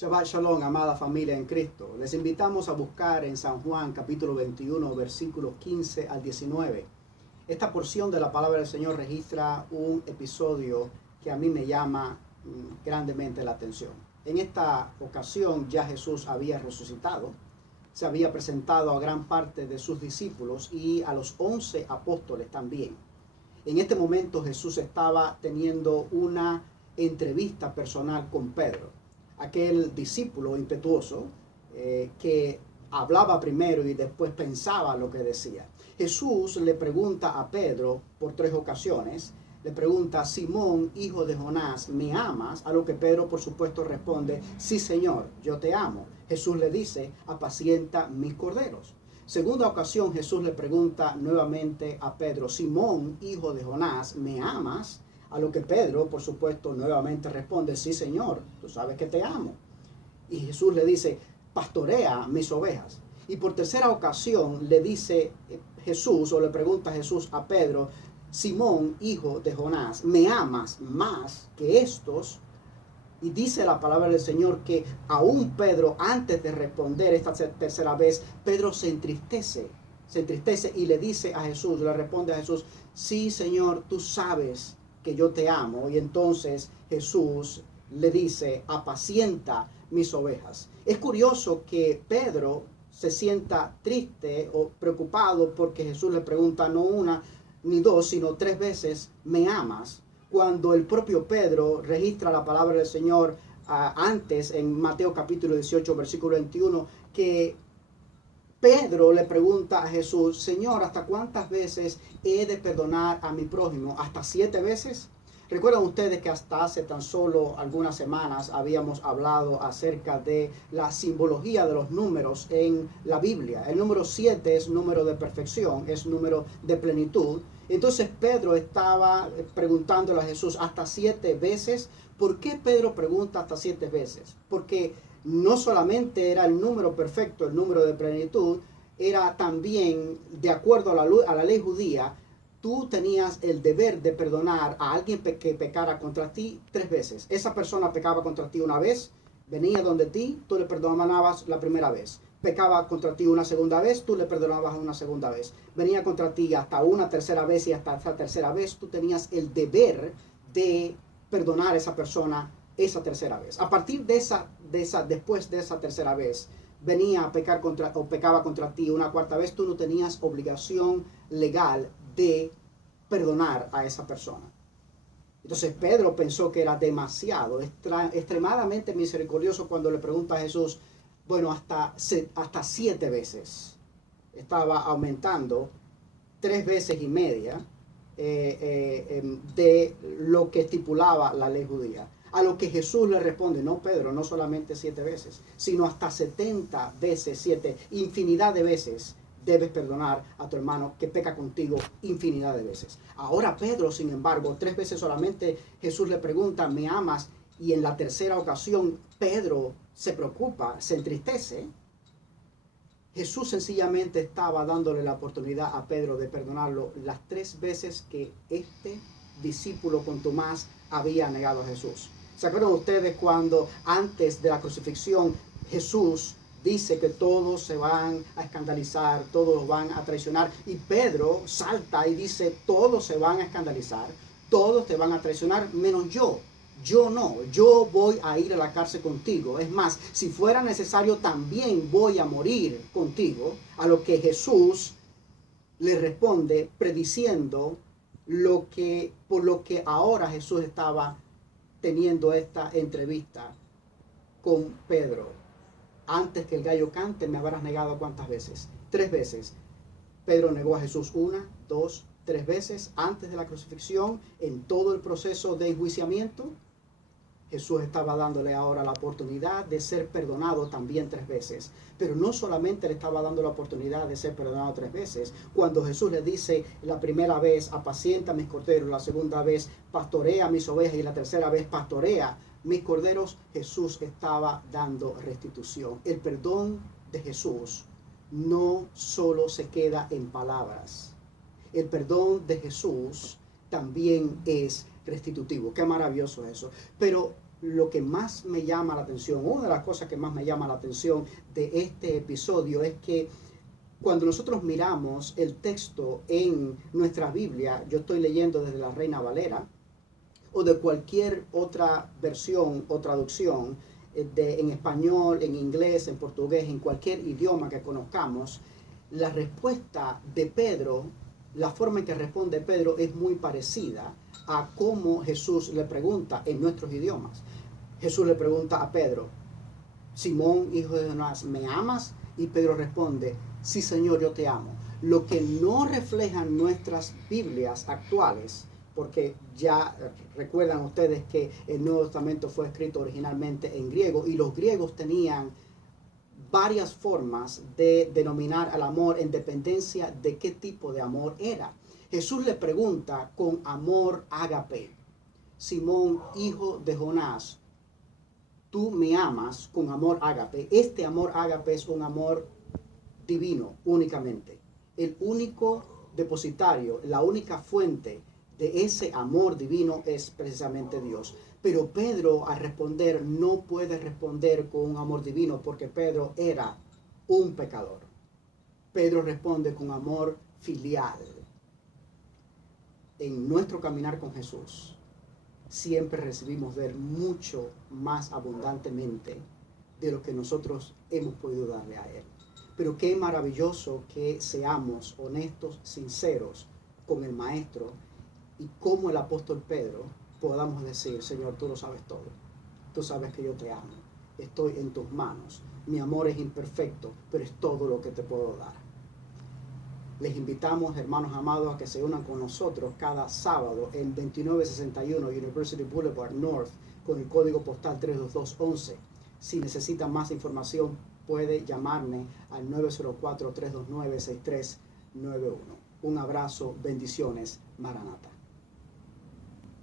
Shabbat Shalom, amada familia en Cristo. Les invitamos a buscar en San Juan capítulo 21, versículos 15 al 19. Esta porción de la palabra del Señor registra un episodio que a mí me llama grandemente la atención. En esta ocasión ya Jesús había resucitado, se había presentado a gran parte de sus discípulos y a los 11 apóstoles también. En este momento Jesús estaba teniendo una entrevista personal con Pedro, aquel discípulo impetuoso que hablaba primero y después pensaba lo que decía. Jesús le pregunta a Pedro por 3 ocasiones, le pregunta: Simón, hijo de Jonás, ¿me amas? A lo que Pedro por supuesto responde: sí, Señor, yo te amo. Jesús le dice: apacienta mis corderos. Segunda ocasión, Jesús le pregunta nuevamente a Pedro: Simón, hijo de Jonás, ¿me amas? A lo que Pedro, por supuesto, nuevamente responde: sí, Señor, tú sabes que te amo. Y Jesús le dice: pastorea mis ovejas. Y por tercera ocasión le dice Jesús, o le pregunta Jesús a Pedro: Simón, hijo de Jonás, ¿me amas más que estos? Y dice la palabra del Señor que aún Pedro, antes de responder esta tercera vez, Pedro se entristece y le dice a Jesús, le responde a Jesús: sí, Señor, tú sabes que yo te amo. Y entonces Jesús le dice: apacienta mis ovejas. Es curioso que Pedro se sienta triste o preocupado porque Jesús le pregunta no una ni dos, sino 3 veces: ¿me amas? Cuando el propio Pedro registra la palabra del Señor antes en Mateo capítulo 18, versículo 21, que Pedro le pregunta a Jesús: Señor, ¿hasta cuántas veces he de perdonar a mi prójimo? ¿Hasta 7 veces? Recuerdan ustedes que hasta hace tan solo algunas semanas habíamos hablado acerca de la simbología de los números en la Biblia. El número 7 es número de perfección, es número de plenitud. Entonces Pedro estaba preguntándole a Jesús: ¿hasta 7 veces? ¿Por qué Pedro pregunta hasta 7 veces? Porque no solamente era el número perfecto, el número de plenitud, era también, de acuerdo a la ley judía, tú tenías el deber de perdonar a alguien que pecara contra ti 3 veces. Esa persona pecaba contra ti una vez, venía donde ti, tú le perdonabas la primera vez. Pecaba contra ti una segunda vez, tú le perdonabas una segunda vez. Venía contra ti hasta una tercera vez, y hasta esa tercera vez tú tenías el deber de perdonar a esa persona esa tercera vez. A partir después de esa tercera vez, venía a pecar o pecaba contra ti una cuarta vez, tú no tenías obligación legal de perdonar a esa persona. Entonces Pedro pensó que era demasiado, extremadamente misericordioso cuando le pregunta a Jesús: bueno, hasta 7 veces. Estaba aumentando 3 veces y media de lo que estipulaba la ley judía. A lo que Jesús le responde: no, Pedro, no solamente 7 veces, sino hasta 70 veces 7, infinidad de veces debes perdonar a tu hermano que peca contigo, infinidad de veces. Ahora Pedro, sin embargo, 3 veces solamente Jesús le pregunta: ¿me amas? Y en la tercera ocasión Pedro se preocupa, se entristece. Jesús sencillamente estaba dándole la oportunidad a Pedro de perdonarlo las 3 veces que este discípulo contumaz había negado a Jesús. ¿Se acuerdan ustedes cuando antes de la crucifixión Jesús dice que todos se van a escandalizar, todos van a traicionar? Y Pedro salta y dice: todos se van a escandalizar, todos te van a traicionar, menos yo. Yo no, yo voy a ir a la cárcel contigo. Es más, si fuera necesario, también voy a morir contigo. A lo que Jesús le responde, prediciendo por lo que ahora Jesús estaba teniendo esta entrevista con Pedro. Antes que el gallo cante, me habrás negado ¿cuántas veces? 3 veces. Pedro negó a Jesús 1, 2, 3 veces antes de la crucifixión. En todo el proceso de enjuiciamiento, Jesús estaba dándole ahora la oportunidad de ser perdonado también 3 veces. Pero no solamente le estaba dando la oportunidad de ser perdonado 3 veces. Cuando Jesús le dice la primera vez: apacienta mis corderos, la segunda vez: pastorea mis ovejas, y la tercera vez: pastorea mis corderos, Jesús estaba dando restitución. El perdón de Jesús no solo se queda en palabras. El perdón de Jesús también es restitutivo. Qué maravilloso eso. Pero lo que más me llama la atención, una de las cosas que más me llama la atención de este episodio es que cuando nosotros miramos el texto en nuestra Biblia, yo estoy leyendo desde la Reina Valera o de cualquier otra versión o traducción en español, en inglés, en portugués, en cualquier idioma que conozcamos, la respuesta de Pedro, la forma en que responde Pedro es muy parecida a cómo Jesús le pregunta en nuestros idiomas. Jesús le pregunta a Pedro, Simón, hijo de Jonás, ¿me amas? Y Pedro responde, sí, Señor, yo te amo. Lo que no reflejan nuestras Biblias actuales, porque ya recuerdan ustedes que el Nuevo Testamento fue escrito originalmente en griego y los griegos tenían varias formas de denominar al amor en dependencia de qué tipo de amor era. Jesús le pregunta con amor ágape, Simón, hijo de Jonás, tú me amas con amor ágape. Este amor ágape es un amor divino únicamente. El único depositario, la única fuente de ese amor divino es precisamente Dios. Pero Pedro, al responder, no puede responder con un amor divino porque Pedro era un pecador. Pedro responde con amor filial. En nuestro caminar con Jesús, siempre recibimos de Él mucho más abundantemente de lo que nosotros hemos podido darle a Él. Pero qué maravilloso que seamos honestos, sinceros con el Maestro y como el apóstol Pedro podamos decir, Señor, tú lo sabes todo. Tú sabes que yo te amo. Estoy en tus manos. Mi amor es imperfecto, pero es todo lo que te puedo dar. Les invitamos, hermanos amados, a que se unan con nosotros cada sábado en 2961 University Boulevard North con el código postal 32211. Si necesitan más información, puede llamarme al 904-329-6391. Un abrazo, bendiciones, Maranata.